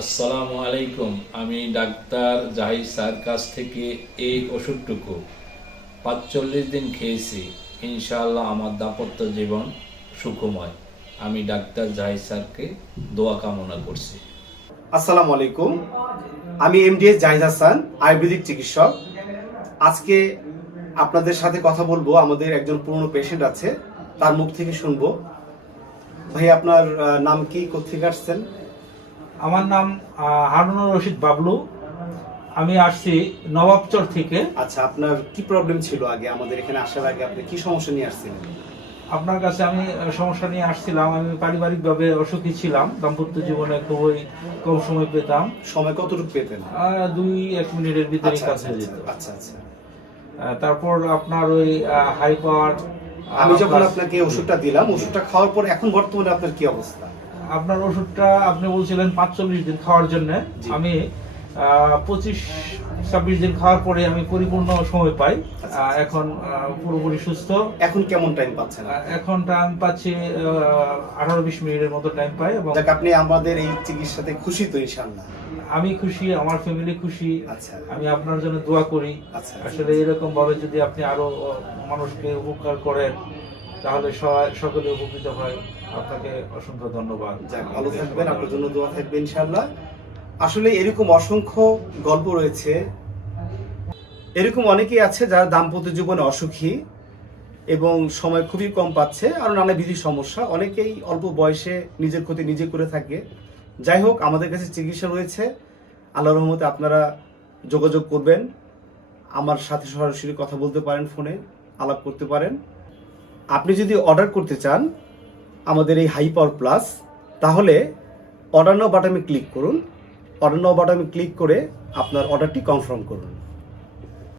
আসসালামু আলাইকুম। আমি ডাক্তার জাহিদ স্যার কাছ থেকে এই ওষুধটুকু ৪৫ দিন খেয়েছি। ইনশাআল্লাহ আমার দাম্পত্য জীবন সুখময়। আমি ডাক্তার জাহিদ স্যারকে দোয়া কামনা করছি। আসসালামু আলাইকুম। আমি এমডিএস জাহিদ হাসান, আয়ুর্বেদিক চিকিৎসক। আজকে আপনাদের সাথে কথা বলবো। আমাদের একজন পুরনো পেশেন্ট আছে, তার মুখ থেকে শুনবো। ভাই, আপনার নাম কি, কোথেকে আসছেন? আমার নাম হারুনুর রশিদ বাবলু। আমি আসছি নবাবচর থেকে। আচ্ছা, আপনার কি প্রবলেম ছিল আগে? আমাদের এখানে আসার আগে আপনি কি সমস্যা নিয়ে আসছিলেন? আপনার কাছে আমি সমস্যা নিয়ে আসছিলাম। আমি পারিবারিকভাবে অসুখী ছিলাম। দাম্পত্য জীবনে খুবই কম সময় পেতাম। সময় কতটুকু পেতেন? 2-1 মিনিটের ভিতরে আচ্ছা কাজ আচ্ছা হয়ে যেত। আচ্ছা আচ্ছা। তারপর আপনার ওই হাই পাওয়ার, আমি যখন আপনাকে ওষুধটা দিলাম, ওষুধটা খাওয়ার পর এখন বর্তমানে আপনার কি অবস্থা? আপনার ওষুধটা আপনি বলছিলেন ৪৫ দিন খাওয়ার জন্য। জি। আমি 25-26 দিন খাওয়ার পরে আমি পরিপূর্ণ সময় পাই। আচ্ছা। এখন পুরোপুরি সুস্থ। এখন কেমন টাইম পাচ্ছেন? এখন টাইম পাচ্ছি 18-20 মিনিটের মতো টাইম পাই। এবং দেখ, আপনি আমাদের এই চিকিৎসাতে খুশি তো ইনশাআল্লাহ? আমি খুশি, আমার ফ্যামিলি খুশি। আচ্ছা। আমি আপনার জন্য দোয়া করি। আচ্ছা। আসলে এরকম ভাবে যদি আপনি আরো মানুষকে উপকার করেন তাহলে সকলে উপকৃত হয়। আপনাকে অসংখ্য ধন্যবাদ। যাক, ভালো থাকবেন, আপনার জন্য দোয়া থাকবে ইনশাআল্লাহ। আসলে এরকম অসংখ্য গল্প রয়েছে। এরকম অনেকেই আছে যারা দাম্পত্য জীবনে অসুখী এবং সময় খুবই কম পাচ্ছে, আর নানাবিধ সমস্যা। অনেকেই অল্প বয়সে নিজের ক্ষতি নিজে করে থাকে। যাই হোক, আমাদের কাছে চিকিৎসা রয়েছে। আল্লাহর রহমতে আপনারা যোগাযোগ করবেন, আমার সাথে সরাসরি কথা বলতে পারেন, ফোনে আলাপ করতে পারেন। আপনি যদি অর্ডার করতে চান আমাদের এই হাই পাওয়ার প্লাস, তাহলে অর্ডার নাও বাটনে ক্লিক করুন। অর্ডার নাও বাটনে ক্লিক করে আপনার অর্ডারটি কনফার্ম করুন।